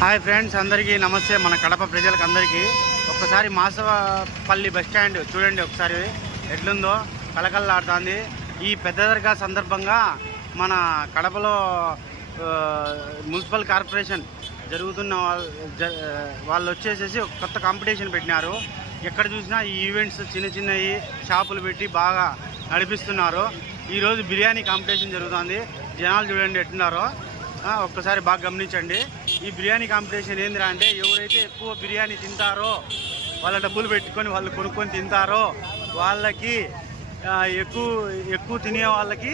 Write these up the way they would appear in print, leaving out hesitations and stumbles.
Hi friends, అందరికీ నమస్తే. మన కడప ప్రజలకు అందరికీ ఒక్కసారి మాసవపల్లి బస్ స్టాండ్ చూడండి, ఒకసారి ఎట్లుందో కలకల్లాడుతుంది. ఈ పెద్ద దర్గా సందర్భంగా మన కడపలో మున్సిపల్ కార్పొరేషన్ జరుగుతున్న వాళ్ళు వచ్చేసేసి ఒక కొత్త కాంపిటీషన్ పెట్టినారు. ఎక్కడ చూసినా ఈ ఈవెంట్స్ చిన్న చిన్నవి షాపులు పెట్టి బాగా నడిపిస్తున్నారు. ఈరోజు బిర్యానీ కాంపిటీషన్ జరుగుతుంది. జనాలు చూడండి ఎట్టున్నారో ఒక్కసారి బాగా గమనించండి. ఈ బిర్యానీ కాంపిటీషన్ ఏందిరా అంటే, ఎవరైతే ఎక్కువ బిర్యానీ తింటారో, వాళ్ళ డబ్బులు పెట్టుకొని వాళ్ళు కొనుక్కొని తింటారో వాళ్ళకి ఎక్కువ తినే వాళ్ళకి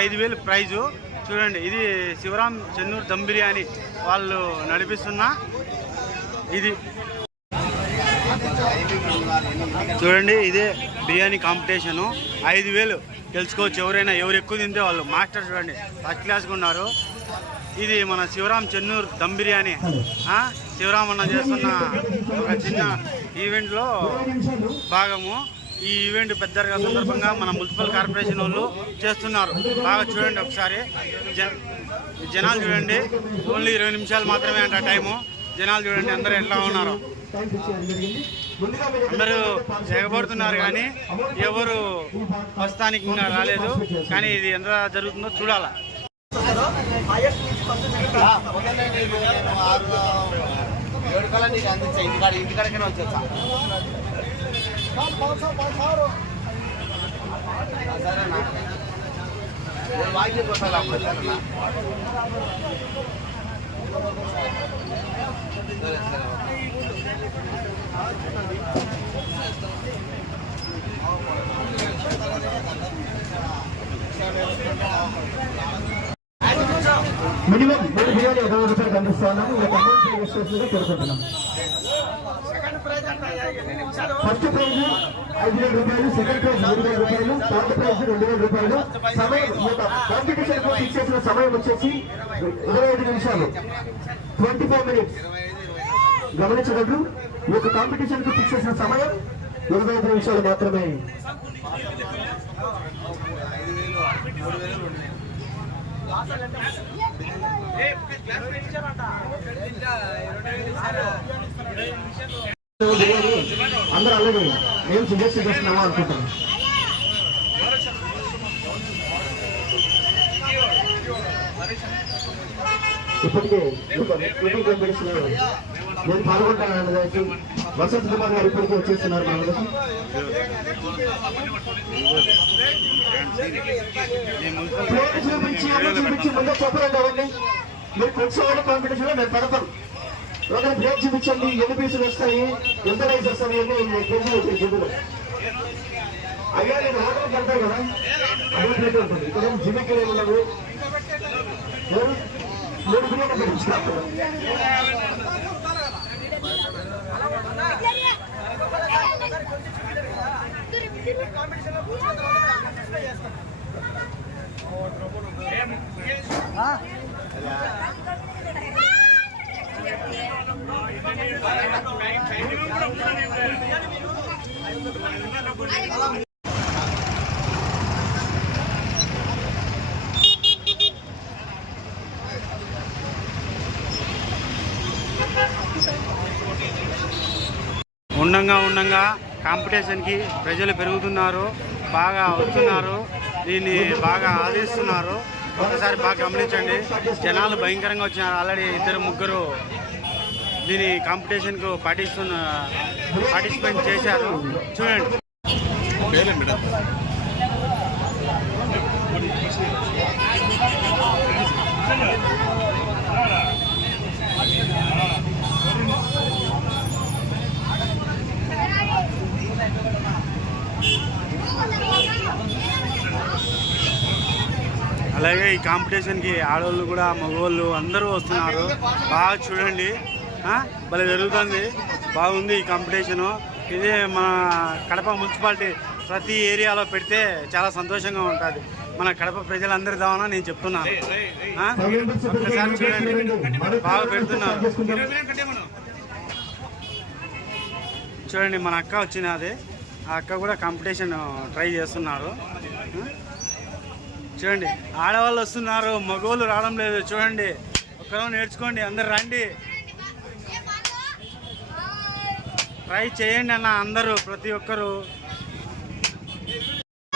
5,000 ప్రైజు. చూడండి, ఇది శివరాం చెన్నూరు దమ్ బిర్యానీ వాళ్ళు నడిపిస్తున్న ఇది. చూడండి, ఇదే బిర్యానీ కాంపిటీషను. 5,000 తెలుసుకోవచ్చు. ఎవరు ఎక్కువ తింటే వాళ్ళు. మాస్టర్ చూడండి ఫస్ట్ క్లాస్గా ఉన్నారు. ఇది మన శివరాం చెన్నూరు దమ్ బిర్యానీ. శివరాం అన్న చేస్తున్న ఒక చిన్న ఈవెంట్లో భాగము. ఈ ఈవెంట్ పెద్దగా సందర్భంగా మన మున్సిపల్ కార్పొరేషన్ వాళ్ళు చేస్తున్నారు. బాగా చూడండి ఒకసారి. జనాలు చూడండి, ఓన్లీ 20 నిమిషాలు మాత్రమే అంట టైము. జనాలు చూడండి అందరూ ఎట్లా ఉన్నారు. అందరూ ఎగబడుతున్నారు కానీ ఎవరు ప్రస్తుతానికి ఇంకా రాలేదు. కానీ ఇది ఎంత జరుగుతుందో చూడాలా. ఇంటికాడకైనా వచ్చేస్తా. సరేనా, వాయిస్ కొట్టాలి అప్పుడు. సరేనా, సరే సరే. మినిమం 3 బిర్యానీ 100 రూపాయలు అందిస్తున్నాము. కోరుకుంటున్నాం. ఫస్ట్ ప్రైజ్ 5,000 రూపాయలు, సెకండ్ ప్రైజ్ 3,000 రూపాయలు, థర్డ్ ప్రైజ్ 2,000 రూపాయలు. సమయం కాంపిటీషన్ ఫిక్స్ చేసిన సమయం వచ్చేసి 25 నిమిషాలు, 24 మినిట్స్. గమనించగలరు, ఈ యొక్క కాంపిటీషన్ కు ఫిక్స్ చేసిన సమయం 25 నిమిషాలు మాత్రమే. అందరూ అలాగే మేము సజెస్ట్ చేస్తున్నామా అనుకుంటున్నాం. ఇప్పటికే మీటింగ్ కాంపిటీషన్ నేను పాల్గొంటాను. వసంత్ కుమార్ గారు ఇప్పటికే వచ్చేస్తున్నారు. మన చూపించి ముందే చెప్పలేదు అవ్వండి. మీరు కూర్చోవాలి కాంపిటీషన్ లో నేను పడతాను. ఒక ప్లేట్ చూపించండి, ఎన్ని పీసులు వస్తాయి, ఎంత రైస్ వస్తాయి అని కేజీలు వచ్చాయి జిమ్లో. అయ్యా నేను ఆర్డర్కి వెళ్తాను కదా, అదే ప్లేట్ ఉంటుంది. ఇక్కడ జిమ్కి ఏమున్నావు 3 బిర్యానీ పెట్టించుకుంటాను. ఉండంగా కాంపిటీషన్కి ప్రజలు పెరుగుతున్నారు, బాగా వస్తున్నారు, దీన్ని బాగా ఆదరిస్తున్నారు. ఒకసారి బాగా గమనించండి, జనాలు భయంకరంగా వచ్చినారు. ఆల్రెడీ 2-3 దీని కాంపిటీషన్కు పార్టిసిపేట్ చేశారు. చూడండి, అలాగే ఈ కాంపిటీషన్కి ఆడవాళ్ళు కూడా మగవాళ్ళు అందరూ వస్తున్నారు. బాగా చూడండి, భలే జరుగుతుంది, బాగుంది ఈ కాంపిటీషను. ఇదే మన కడప మున్సిపాలిటీ ప్రతి ఏరియాలో పెడితే చాలా సంతోషంగా ఉంటుంది. మన కడప ప్రజలందరి దావన నేను చెప్తున్నాను. ఒకసారి చూడండి, బాగా పెడుతున్నారు. చూడండి, మన అక్క వచ్చినది, ఆ అక్క కూడా కాంపిటీషన్ ట్రై చేస్తున్నారు. చూడండి, ఆడవాళ్ళు వస్తున్నారు, మగవాళ్ళు రావడం లేదు. చూడండి, ఒక్కరో నేర్చుకోండి, అందరు రండి. ట్రై చేయండి అన్న అందరూ, ప్రతి ఒక్కరు.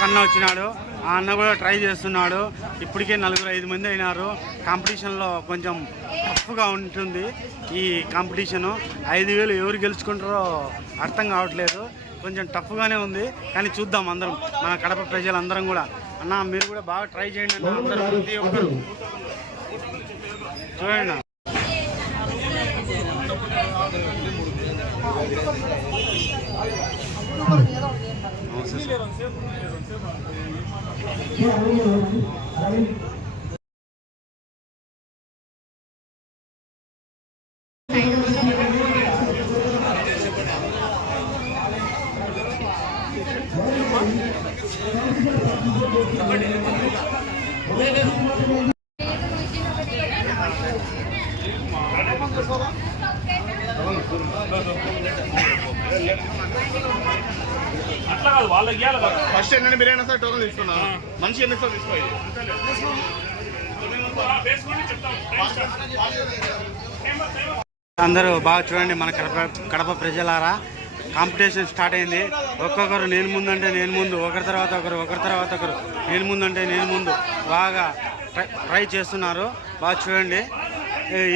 అన్న వచ్చినాడు, ఆ అన్న కూడా ట్రై చేస్తున్నాడు. ఇప్పటికే 4-5 మంది అయినారు. కాంపిటీషన్లో కొంచెం టఫ్గా ఉంటుంది ఈ కాంపిటీషను. 5,000 ఎవరు గెలుచుకుంటారో అర్థం కావట్లేదు, కొంచెం టఫ్గానే ఉంది. కానీ చూద్దాం అందరం, మన కడప ప్రజలందరం కూడా. అన్న మీరు కూడా బాగా ట్రై చేయండి అన్న అందరూ, ప్రతి ఒక్కరు చూడండి. అట్లా కాదు, వాళ్ళకి ఇవ్వాలి కదా. ఫస్ట్ ఎన్ని బిర్యానీ వస్తే టోటల్ తీసుకున్నా, మనిషి ఎన్ని ఇస్తారు తీసుకోవాలి. అందరూ బాగా చూడండి, మన కడప ప్రజలారా. కాంపిటీషన్ స్టార్ట్ అయింది. ఒక్కొక్కరు నేను ముందంటే నేను ముందు, ఒకరి తర్వాత ఒకరు, ఒకరి తర్వాత ఒకరు, నేను ముందంటే నేను ముందు బాగా ట్రై చేస్తున్నారు. బాగా చూడండి,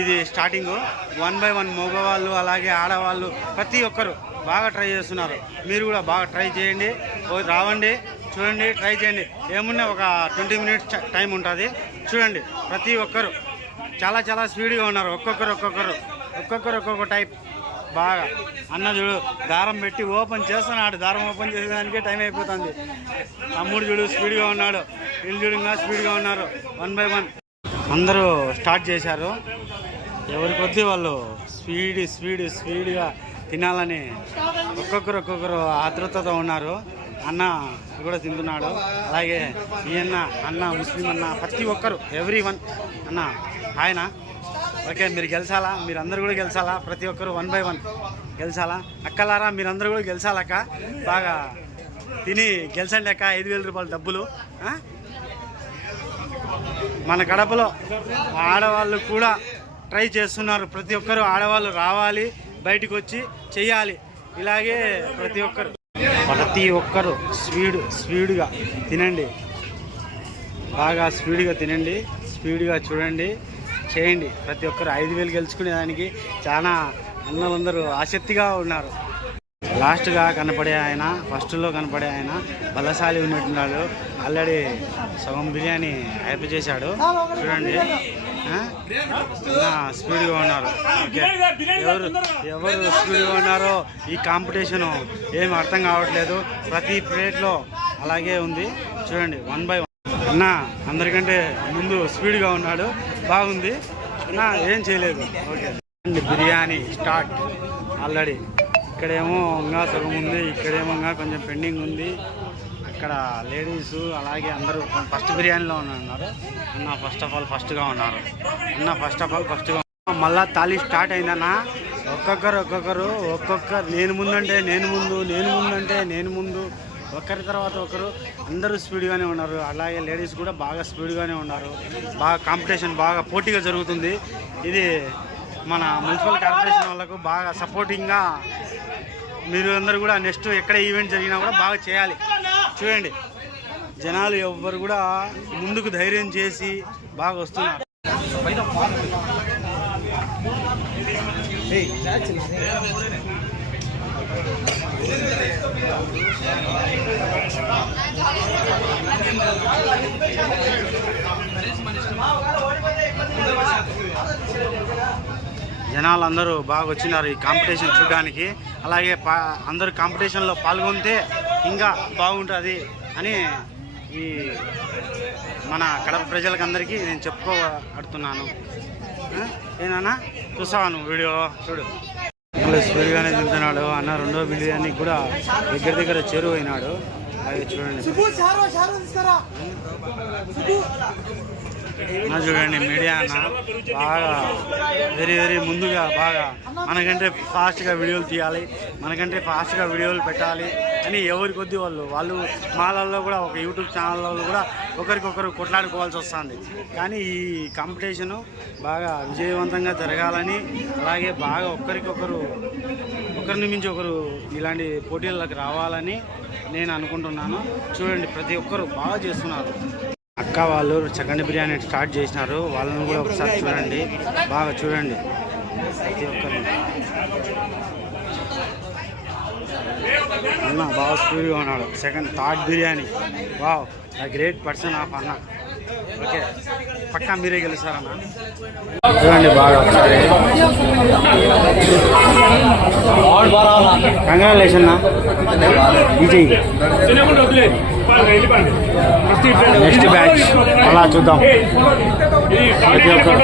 ఇది స్టార్టింగ్ 1 by 1 మగవాళ్ళు అలాగే ఆడవాళ్ళు ప్రతి ఒక్కరు బాగా ట్రై చేస్తున్నారు. మీరు కూడా బాగా ట్రై చేయండి, రావండి, చూడండి, ట్రై చేయండి. ఏమున్నా ఒక 20 minutes టైం ఉంటుంది. చూడండి, ప్రతి ఒక్కరు చాలా చాలా స్పీడ్గా ఉన్నారు. ఒక్కొక్క టైప్ బాగా. అన్న చూడు, దారం పెట్టి ఓపెన్ చేస్తున్నాడు. దారం ఓపెన్ చేసేదానికే టైం అయిపోతుంది. తమ్ముడు చూడు స్పీడ్గా ఉన్నాడు, వీళ్ళు చూడు ఇంకా స్పీడ్గా ఉన్నారు. 1 by 1 అందరూ స్టార్ట్ చేశారు. ఎవరి కొద్దీ వాళ్ళు స్పీడ్గా తినాలని ఒక్కొక్కరు ఆతృతతో ఉన్నారు. అన్న కూడా తింటున్నాడు, అలాగే ఈ అన్న ముస్లిం అన్న, ప్రతి ఒక్కరు ఎవ్రీ1 అన్న ఆయన. ఓకే, మీరు గెలిచాలా, మీరందరూ కూడా గెలిచాలా, ప్రతి ఒక్కరు 1 by 1 గెలిచాలా. అక్కలారా మీరందరూ కూడా గెలిచాలక్క, బాగా తిని గెలిచండి అక్క. 5,000 రూపాయలు డబ్బులు. మన కడపలో ఆడవాళ్ళు కూడా ట్రై చేస్తున్నారు. ప్రతి ఒక్కరు ఆడవాళ్ళు రావాలి, బయటకు వచ్చి చెయ్యాలి. ఇలాగే ప్రతి ఒక్కరు స్పీడ్గా తినండి, బాగా స్పీడ్గా తినండి, స్పీడ్గా చూడండి, చేయండి. ప్రతి ఒక్కరు 5,000 గెలుచుకునే దానికి చాలా అన్నలందరూ ఆసక్తిగా ఉన్నారు. లాస్ట్గా కనపడే ఆయన, ఫస్ట్లో కనపడే ఆయన బలశాలి ఉన్నట్టున్నాడు. ఆల్రెడీ సగం బిర్యానీ అయిపోచేశాడు. చూడండి, స్పీడ్గా ఉన్నారు. ఓకే, ఎవరు స్పీడ్గా ఉన్నారో ఈ కాంపిటీషను ఏమి అర్థం కావట్లేదు. ప్రతి ప్లేట్లో అలాగే ఉంది. చూడండి, 1 by 1 అన్న అందరికంటే ముందు స్పీడ్గా ఉన్నాడు. బాగుంది అన్న, ఏం చేయలేదు. Okay, biryani start already. ఇక్కడేమో ఇంకా సగం ఉంది, ఇక్కడేమో ఇంకా కొంచెం పెండింగ్ ఉంది. అక్కడ లేడీస్ అలాగే అందరూ ఫస్ట్ బిర్యానీలో ఉన్నారు. అన్న ఫస్ట్ ఆఫ్ ఆల్ ఫస్ట్గా ఉన్నారు. మళ్ళా తాళి స్టార్ట్ అయిందన్న. ఒక్కొక్కరు నేను ముందంటే నేను ముందు, ఒకరి తర్వాత ఒకరు అందరూ స్పీడ్గానే ఉన్నారు. అలాగే లేడీస్ కూడా బాగా స్పీడ్గానే ఉన్నారు. బాగా కాంపిటీషన్ బాగా పోటీగా జరుగుతుంది. ఇది మన మున్సిపల్ కార్పొరేషన్ వాళ్ళకు బాగా సపోర్టింగ్గా మీరు అందరూ కూడా నెక్స్ట్ ఎక్కడ ఈవెంట్ జరిగినా కూడా బాగా చేయాలి. చూడండి, జనాలు ఎవ్వరు కూడా ముందుకు ధైర్యం చేసి బాగా వస్తున్నారు. జనాలు అందరూ బాగా వచ్చినారు ఈ కాంపిటీషన్ చూడడానికి. అలాగే అందరూ కాంపిటీషన్లో పాల్గొంటే ఇంకా బాగుంటుంది అని ఈ మన కడప ప్రజలకు అందరికీ నేను చెప్పుకోబడుతున్నాను. ఏనా చూసాను వీడియో, చూడు స్పీడ్గానే తింటున్నాడు అన్న. 2వ బిర్యానీ కూడా దగ్గర చేరువైనాడు. అలాగే చూడండి, చూడండి మీడియా అన్న బాగా వెరీ ముందుగా బాగా మనకంటే ఫాస్ట్గా వీడియోలు తీయాలి, మనకంటే ఫాస్ట్గా వీడియోలు పెట్టాలి అని ఎవరి కొద్దీ వాళ్ళు మాలల్లో కూడా ఒక యూట్యూబ్ ఛానల్లో కూడా ఒకరికొకరు కొట్లాడుకోవాల్సి వస్తుంది. కానీ ఈ కాంపిటీషను బాగా విజయవంతంగా జరగాలని, అలాగే బాగా ఒకరికొకరు ఒకరిని మించి ఒకరు ఇలాంటి పోటీలకు రావాలని నేను అనుకుంటున్నాను. చూడండి ప్రతి ఒక్కరు బాగా చేస్తున్నారు. అక్క వాళ్ళు చికెన్ బిర్యానీ స్టార్ట్ చేసినారు, వాళ్ళని కూడా ఒకసారి చూడండి, బాగా చూడండి ప్రతి ఒక్కరిని. అన్న బాగా స్పీడ్గా ఉన్నాడు. Third biryani, wow the great person of అన్న. ఓకే, పక్కా మీరే గెలుస్తారన్న. చూడండి బాగా ఒకసారి. కంగ్రాచులేషన్ విజయ్. నెక్స్ట్ బ్యాచ్ అలా చూద్దాం. ప్రతి ఒక్కరు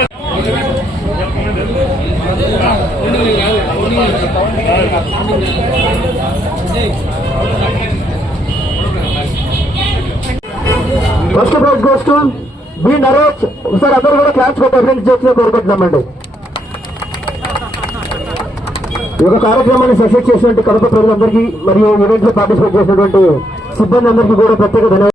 first prize goes to be Naresh. ఒకసారి అందరూ కూడా క్లాస్ అటెండ్ చేసి కోరుకుంటున్నామండి. ఈ యొక్క కార్యక్రమాన్ని సక్సెస్ చేసినటువంటి కడప ప్రజలందరికీ మరియు ఈవెంట్ లో పార్టిసిపేట్ చేసినటువంటి సిబ్బంది అందరికీ కూడా ప్రత్యేక ధన్యవాదాలు.